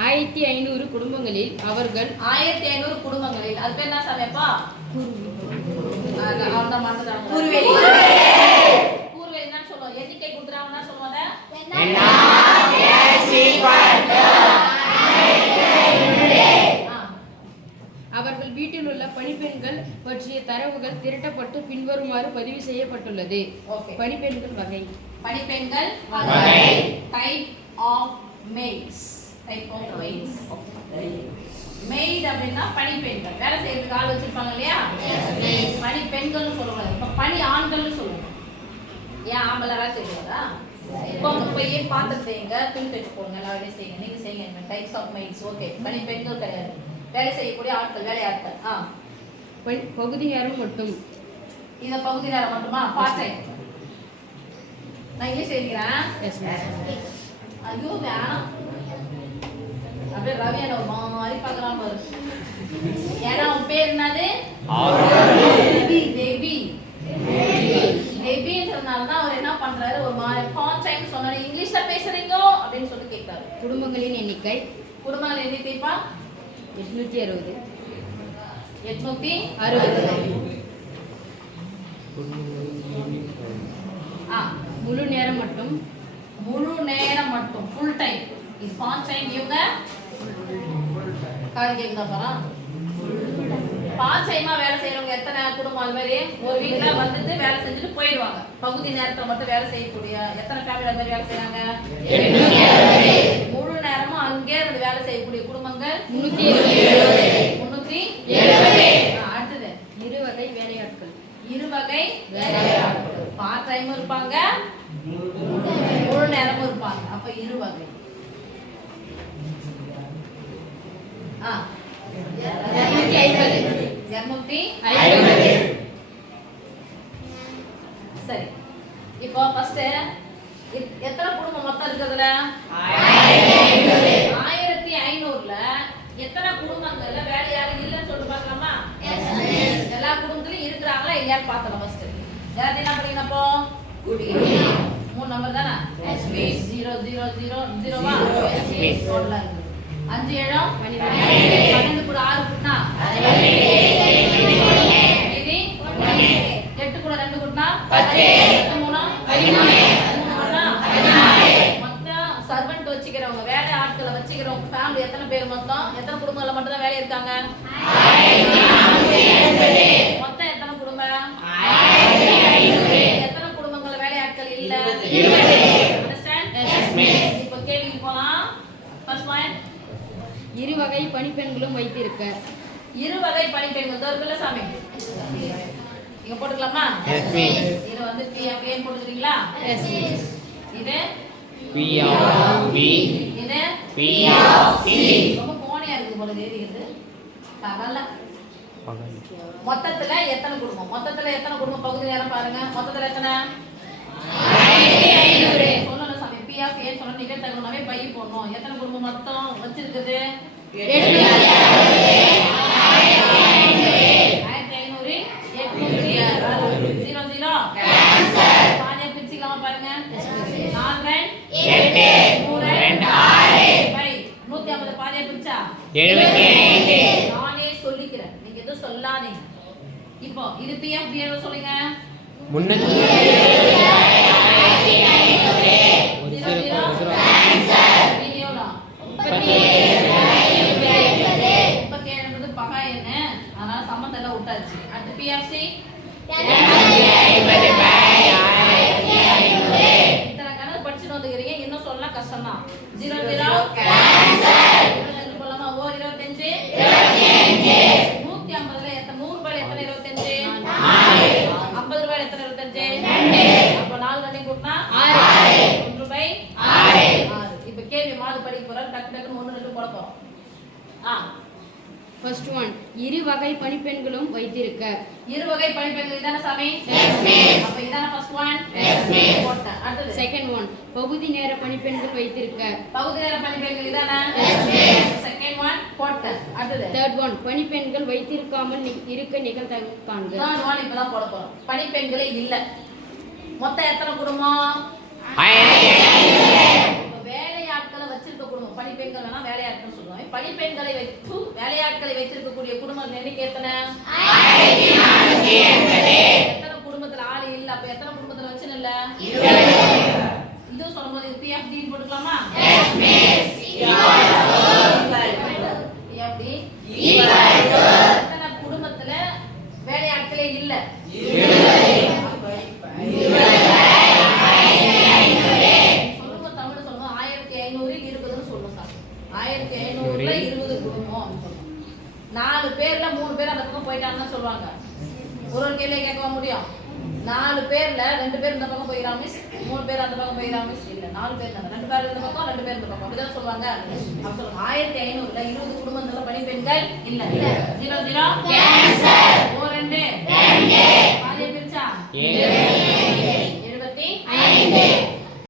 1500 குடும்பங்களில் அவர்கள் 1500 குடும்பங்களில் அது பேர் என்ன சமைப்பா கூறுவேலி என்ன சொல்லுவோம் எண்ணிக்கை கொடுக்குறாங்கன்னா சொல்லுவாங்க அவர்கள் வீட்டில் உள்ள பணிப்பெண்கள் பற்றிய தரவுகள் திரட்டப்பட்டு பின்வருமாறு பதிவு செய்யப்பட்டுள்ளது. பணிப்பெண்கள் வகை டைப் ஆஃப் மெய்ட்ஸ் மெய்ட் அப்படின்னா பணிப்பெண்கள் வேலை செய்யறதுக்கு ஆள் வச்சிருப்பாங்க இல்லையா பணிப்பெண்கள்னு சொல்லுவாங்க. இப்ப பணி ஆண்கள்னு சொல்லுவாங்க. ஏன் ஆம்பளை வேலை செய்வாங்களா போய் பாத்திரம் செய்யுங்க துணி தைச்சு போடுங்க எல்லா வேலையும் செய்யுங்க நீங்க செய்யுங்க டைப்ஸ் ஆஃப் மெய்ட்ஸ் ஓகே பணிப்பெண்கள் கிடையாது வேலை செய்யக்கூடிய ஆட்கள் வேலையாட்கள் பகுதி நேரம் மட்டும் இத பகுதி நேரம் மட்டுமா பார்ட் டைம் நான் இங்கிலீஷ் எழுதிக்கிறேன் ஐயோ வேணாம் அப்படியே ரவி என்ன ஒரு மாதிரி பார்க்கலாம் பாரு ஏன்னா உன் பேர் என்னது தேவி தேவின்றதுனால தான் அவர் என்ன பண்றாரு ஒரு மாதிரி பார்ட் டைம் சொன்னாரு இங்கிலீஷ்ல பேசுறீங்க அப்படின்னு சொல்லி கேட்கிறாரு. குடும்பங்களின் எண்ணிக்கைப்பா 860 முழு நேரம் மட்டும் ஃபுல் டைம் இது பார்ட் டைம் இவங்க கால் கேக்குதா பாரா பார்ட் டைமா வேலை செய்யறவங்க எத்தனை குடும்பம் அது மாதிரி ஒரு வீட்ல வந்துட்டு வேலை செஞ்சுட்டு போயிடுவாங்க. பகுதி நேரத்துல மட்டும் வேலை செய்யக்கூடிய எத்தனை ஃபேமிலி அது மாதிரி வேலை செய்றாங்க முழு நேரமும் அங்கே இருந்து வேலை செய்யக்கூடிய குடும்பங்கள் 370 அடுத்தது இருவகை வேலையாட்கள் பார்ட் டைமும் இருப்பாங்க முழு நேரமும் இருப்பாங்க. அப்ப இருவகை 250 சரி. இப்போ ஃபர்ஸ்ட் எத்தனை குடும்பம் மொத்தம் இருக்குதுல 1500ல எத்தனை குடும்பங்கள்ல வேற யாரும் இல்லன்னு சொல்லிட்டு பார்க்கலாமா எல்லா குடும்பத்திலயும் இருக்கிறாங்களா இல்லையான்னு பார்த்தலாம். ஃபர்ஸ்ட் எல்லாத்தையும் என்ன பண்ணீங்க அப்போ 3 நம்பர் தானே 000 0வா டோட்டலா இருக்கு 5 7 12 கூட 6 கூட்டினா இது 8 கூட 2 கூட்டினா 10 மொத்தம் சர்வெண்ட் வச்சுக்கிறவங்க வேலை ஆட்களை வச்சுக்கிறவங்க ஃபேமிலி எத்தனை பேர் மொத்தம் எத்தனை குடும்பங்கள்ல மட்டும் தான் வேலை இருக்காங்க மொத்தம் எத்தனை குடும்பம் எத்தனை குடும்பங்கள்ல வேலை ஆட்கள் இல்ல இப்போ கேள்விக்கு போலாம். ஃபர்ஸ்ட் பாயிண்ட் இருவகை பணிப்பெண்களும் வைத்திருக்க இருவகை பணிப்பெண்கள் இருக்குல்ல சாமி இங்க போட்டுக்கலாமா இது வந்து பி ஆஃப் ஏ போட்டுக்கிறீங்களா இது பி ஆஃப் பி இது பி ஆஃப் சி ரொம்ப கோணையா இருக்கு போல எழுதிக்கிறது பரவாயில்ல. மொத்தத்துல எத்தனை குடும்பம் பகுதி நேரம் பாருங்க மொத்தத்துல எத்தனை 1500 சொல்லணும் சாமி பி ஆஃப் ஏ சொன்ன நிகழ்த்தகனாவே பை போடணும். எத்தனை குடும்பம் மொத்தம் வச்சிருக்குது 150 பாதியா பிரிச்சா 78 நானே சொல்லிக்கிறேன் நீங்க எதுவும் சொல்லாதீங்க. இப்போ இது பிஎஃப் பிஏ சொல்லுங்க முன்னூத்தி 37 பகா என்ன அதனால சம்மந்தம் எல்லாம் விட்டாச்சு. அடுத்து பிஎஃப்சி இத்தனை கணக்கு படிச்சுட்டு வந்துக்கிறீங்க இன்னும் சொல்லலாம் கஷ்டம் தான். 00 போலாமா ஓ 25 150ல எத்தனை 100 ரூபாயில எத்தனை 25 50 ரூபாயில எத்தனை 25 அப்ப 4 ரெண்டையும் கூட்டினா 6 1 ரூபாய் 6. இப்போ கேள்வி மாதிரி படிக்க போறோம் டக்கு டக்குன்னு 1 2 போட போறோம். ஃபர்ஸ்ட் ஒன் இருவகை பணிப்பெண்களும் வைத்திருக்க இருவகை பணிப்பெண்கள் இதான சாமி அப்ப இதான ஃபர்ஸ்ட் ஒன் போட்டா. அடுத்து செகண்ட் ஒன் பகுதி நேர பணிப்பெண்கள் வைத்திருக்க பகுதி நேர பணிப்பெண்கள் இதான செகண்ட் ஒன் போட்டா. அடுத்து தேர்ட் ஒன் பணிப்பெண்கள் வைத்திருக்காமல் இருக்க நிகழ்தகவு காண்க. தேர்ட் ஒன் இப்பதான் போட போறோம். பணிப்பெண்களே இல்ல மொத்தம் எத்தனை குடும்பம் வேலை ஆட்களை வச்சிருக்க குடும்பம் பணிப்பெண்கள் வேணா வேலையாட்கள் சொல்லுவாங்க. பணிப்பெண்களை வைத்து வேலையாட்களை வைத்திருக்கக்கூடிய குடும்பம் எண்ணிக்கை எத்தனை? எத்தனை குடும்பத்துல ஆள் இல்ல? அப்ப எத்தனை குடும்பத்துல வச்சு இல்ல? இது சொல்லும்போது இது PFD போட்டுக்கலாமா? எப்படி? எத்தனை குடும்பத்துல வேலையாட்களே இல்ல? சொல்லுங்க, தமிழ் சொல்லுங்க. 1500 20ன்னு சொல்லுங்க சார். 1500ல 20 குடும்பம் அப்படின்னு சொல்லுங்க. 4 பேர்ல 3 பேர் அந்த பக்கம் போயிட்டாங்கன்னு சொல்லுவாங்க. ஒரு கேள்வியை கேட்க முடியும். 4 பேர்ல 2 பேர் இந்த பக்கம் போயிடா மிஸ், 3 பேர் அந்த பக்கம் போயிடா மிஸ். இல்ல, 4 பேர் தானே. 2 பேர் இந்த பக்கம், 2 பேர் இந்த பக்கம். அப்படிதான் சொல்லுவாங்க. அப்ப சொல்லுங்க, 1500ல 20 குடும்பத்துல பணிப்பெண்கள் இல்ல. 0 0 கேன்சர். 2 பாதியை பிரிச்சா